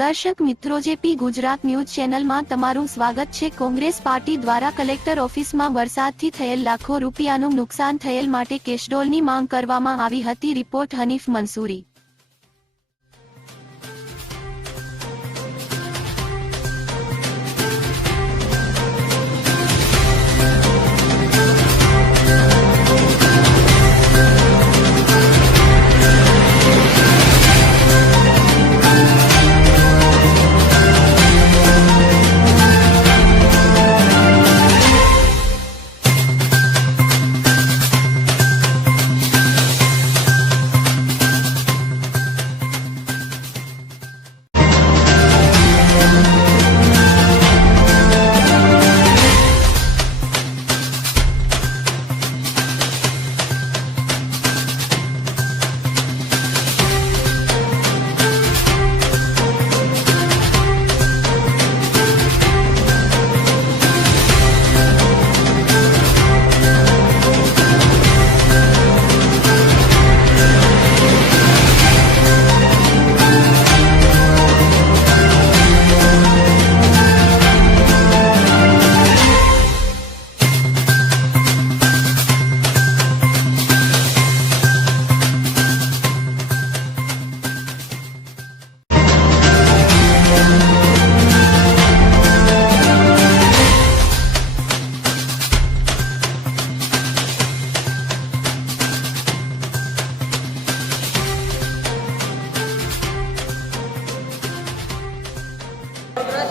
દર્શક મિત્રો, JP Gujarat news ચેનલમાં તમારું સ્વાગત છે। કોંગ્રેસ પાર્ટી દ્વારા કલેક્ટર ઓફિસમાં વરસાદથી થયેલ લાખો રૂપિયાનું નુકસાન થયેલ માટે કેશડોલની માંગ કરવામાં આવી હતી। રિપોર્ટ હનીફ મંસૂરી।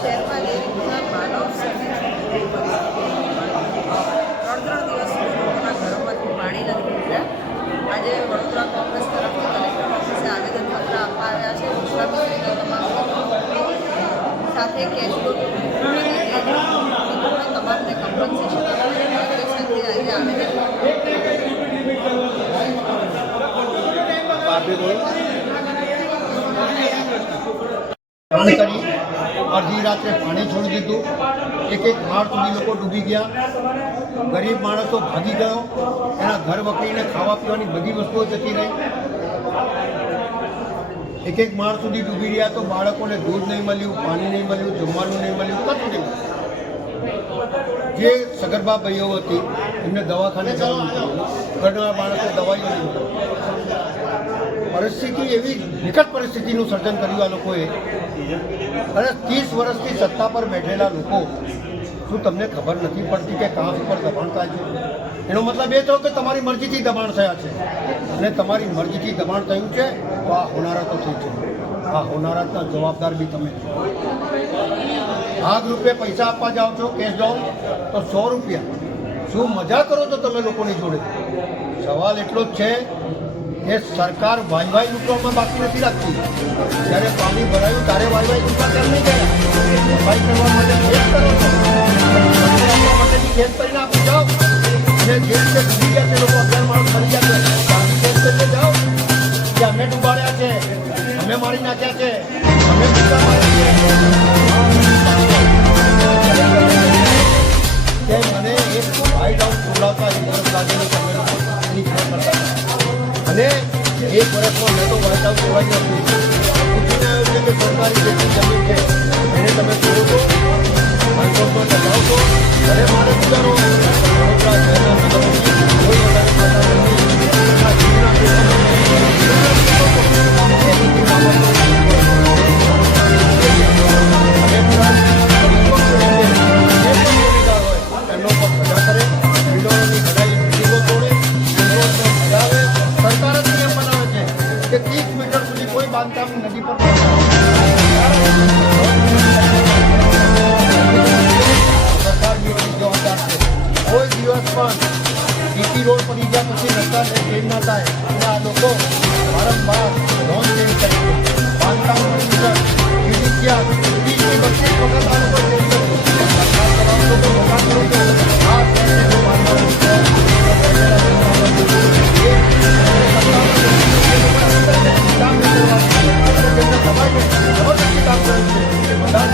શહેરમાં જે રીતના માનવ સર્જિત ત્રણ દિવસ લોકોના ઘરોમાંથી પાણી નથી નીકળ્યા। આજે વડોદરા કોંગ્રેસ તરફથી કલેક્ટર ઓફિસે આવેદનપત્ર આપવા આવ્યા છે। મુખ્યમંત્રીનો તમામ સાથે કેશડોલ તમામને કમ્પન્સેશન આપવાની માંગણી સાથે આજે આવેદન અડધી રાત્રે પાણી છોડી દીધું। એક માળ સુધી લોકો ડૂબી ગયા। ગરીબ માણસો ભાગી ગયો। એના ઘર વકરીને ખાવા પીવાની બધી વસ્તુઓ જતી રહી। એક માળ સુધી ડૂબી રહ્યા તો બાળકોને દૂધ નહીં મળ્યું, પાણી નહીં મળ્યું, જમવાનું નહીં મળ્યું, કશું નહીં મળ્યું। જે સગર્ભા ભાઈઓ હતી એમને દવાખાને જવાનું હતું, ઘરના બાળકો દવાઈઓ નહીં મળ્યું। પરિસ્થિતિ એવી વિકટ પરિસ્થિતિનું સર્જન કર્યું આ લોકોએ। અને 30 વર્ષથી સત્તા પર બેઠેલા લોકો, શું તમને ખબર નથી પડતી કે કાંસ ઉપર દબાણ થાય છે? એનો મતલબ એ થયો કે તમારી મરજીથી દબાણ થયા છે, અને તમારી મરજીથી દબાણ થયું છે તો આ હોનારતો થઈ છે। આ હોનારતના જવાબદાર બી તમે ભાગ રૂપે પૈસા આપવા જાઓ છો, કેશ જાઓ તો 100 રૂપિયા। શું મજા કરો છો તમે લોકોની જોડે? સવાલ એટલો જ છે કે સરકાર વાયવાય લૂંટવામાં બાકી નથી રાખતી। જ્યારે પાણી ભરાયું ત્યારે વાયવાય લૂંટવા કેમ નહીં ગયા? સફાઈ કરવા માટે ખેત કરો છો, આપવા માટેની ખેત કરીને આપી જાઓ। અને જે રીતે ડૂબી ગયા તે લોકો 11 માણસ મરી ગયા છે, ગાંધી ખેત કરીને જાઓ કે અમે ડૂબાડ્યા છે, અમે મારી નાખ્યા છે, અમે ડૂબા માર્યા છે। મને એક ભાઈ ડાઉન બોલાવતા એક વર્ષ લાગેલું તમે એની ખેત કરતા, અને 1 વર્ષમાં મેં તો વ્હાઇટ હાઉસ કહેવાય નથી પૂછીને આવ્યું છે કે સરકારી જેટલી જમીન છે એને તમે જોવો છો, હાઈકોર્ટમાં ટકાવશો, અરે મારે ગુજારો વડોદરા શહેરના નગરોની કોઈ વધારે ખાતા નથી। એમનો પર સજા કરે, બિલ્ડરોની ઘડાઈ બિલ્ડિંગો તોડે, સરકાર જ નિયમ બનાવે છે કે 30 મીટર સુધી કોઈ બાંધકામ નદી પર સરકાર જવાબદાર છે। કોઈ દિવસ પણ ડીપી રોડ પડી ગયા પછી રસ્તા ચેન્જ ના થાય, અને આ લોકો વારંવાર લોન ચેન્જ કરે છે, બાંધકામ પરમિશન જુડિશિયલ 20 થી 32 વખત આ લોકો ચેન્જ કરે છે। સરકાર તમામ લોકો મોટા કરો છો, આ શહેરને બાંધવાનું છે। બધા